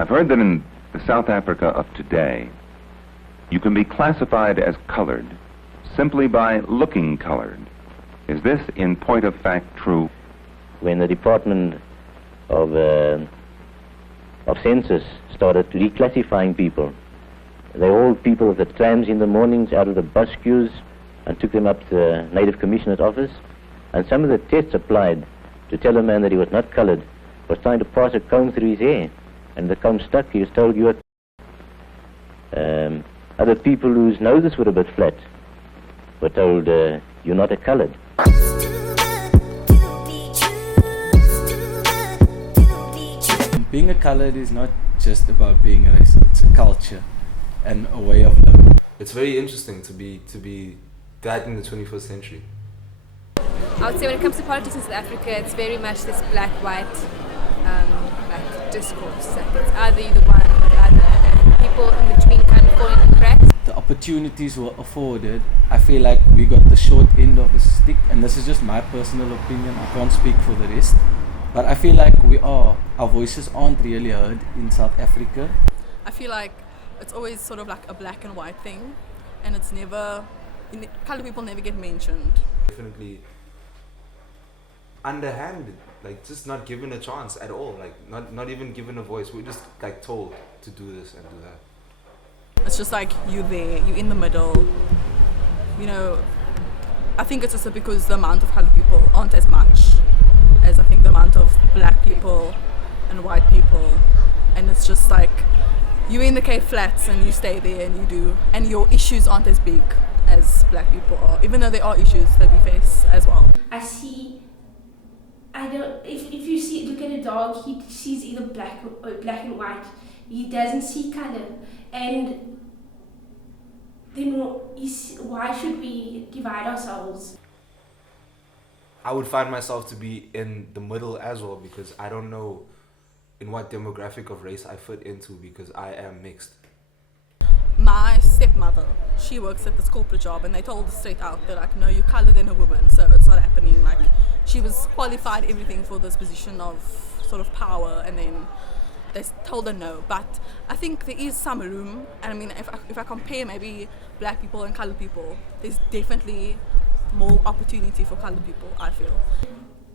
I've heard that in the South Africa of today, you can be classified as colored simply by looking colored. Is this, in point of fact, true? When the Department of Census started reclassifying people, they hauled people with the trams in the mornings out of the bus queues and took them up to the Native Commissioner's office. And some of the tests applied to tell a man that he was not colored was trying to pass a comb through his hair. And the comb stuck, he was told you were... Other people whose noses were a bit flat were told, you're not a colored. Being a colored is not just about being a race, it's a culture and a way of living. It's very interesting to be that in the 21st century. I would say when it comes to politics in South Africa, it's very much this black-white like discourse. Like it's either you the one or the other, and people in between kind of fall in the cracks. The opportunities were afforded. I feel like we got the short end of the stick, and this is just my personal opinion. I can't speak for the rest. But I feel like our voices aren't really heard in South Africa. I feel like it's always sort of like a black and white thing, and it's never, colored people never get mentioned. Definitely underhanded, like just not given a chance at all, like not even given a voice. We're just like told to do this and do that. It's just like you're there, you're in the middle. You know, I think it's also because the amount of colored people aren't as much as I think the amount of black people and white people, and it's just like you're in the Cape Flats and you stay there and you do, and your issues aren't as big as black people are, even though there are issues that we face as well. If you look at a dog, he sees either black and white. He doesn't see color, and then why should we divide ourselves? I would find myself to be in the middle as well, because I don't know in what demographic of race I fit into, because I am mixed. My stepmother, she works at this corporate job, and they told her straight out, they're like, no, you're colored and a woman, so it's not happening. Like, she was qualified everything for this position of sort of power, and then they told her no. But I think there is some room, and I mean, if I compare maybe black people and colored people, there's definitely more opportunity for colored people, I feel.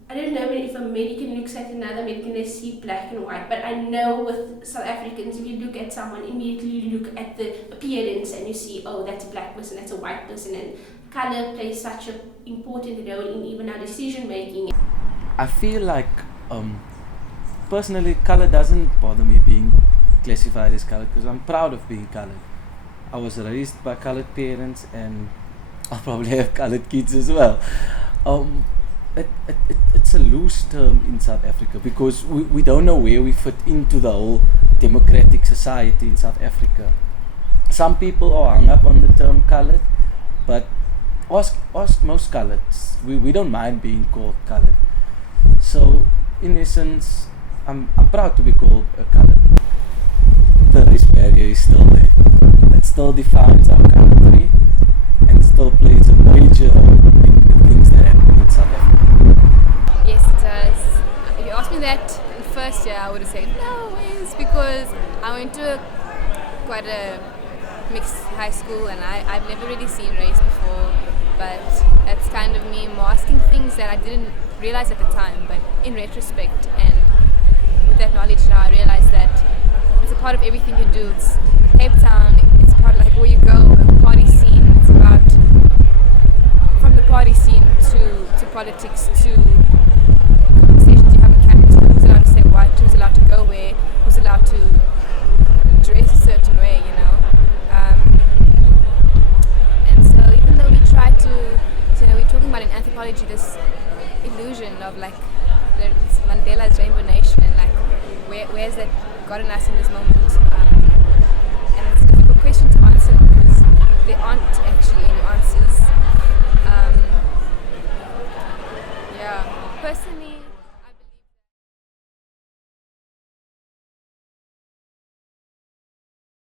I don't know if an American looks at another American, they see black and white, but I know with South Africans, if you look at someone, immediately you look at the appearance and you see, oh, that's a black person, that's a white person, and color plays such an important role in even our decision making. I feel like, personally, color doesn't bother me being classified as colored, because I'm proud of being colored. I was raised by colored parents, and I'll probably have colored kids as well. It's a loose term in South Africa, because we don't know where we fit into the whole democratic society in South Africa. Some people are hung up on the term colored, but ask most coloreds. We don't mind being called colored. So in essence, I'm proud to be called a colored. The race barrier is still there. It still defines our country, and it still plays a major role in the things that happen in South Africa. Yes, it does. If you asked me that in the first year, I would have said no, it's because I went to quite a mixed high school, and I've never really seen race before, but it's kind of me masking things that I didn't realize at the time, but in retrospect and with that knowledge now, I realize that it's a part of everything you do. It's Cape Town, it's part of like where you go, the party scene. It's about from the party scene to politics to conversations you have on campus. Who's allowed to say what? Who's allowed to go where? Who's allowed to dress a certain way? You know. And so even though we try to, we're talking about in anthropology this illusion of like Mandela's Rainbow Nation, and like where's that gotten us in this moment? And it's a difficult question to answer because there aren't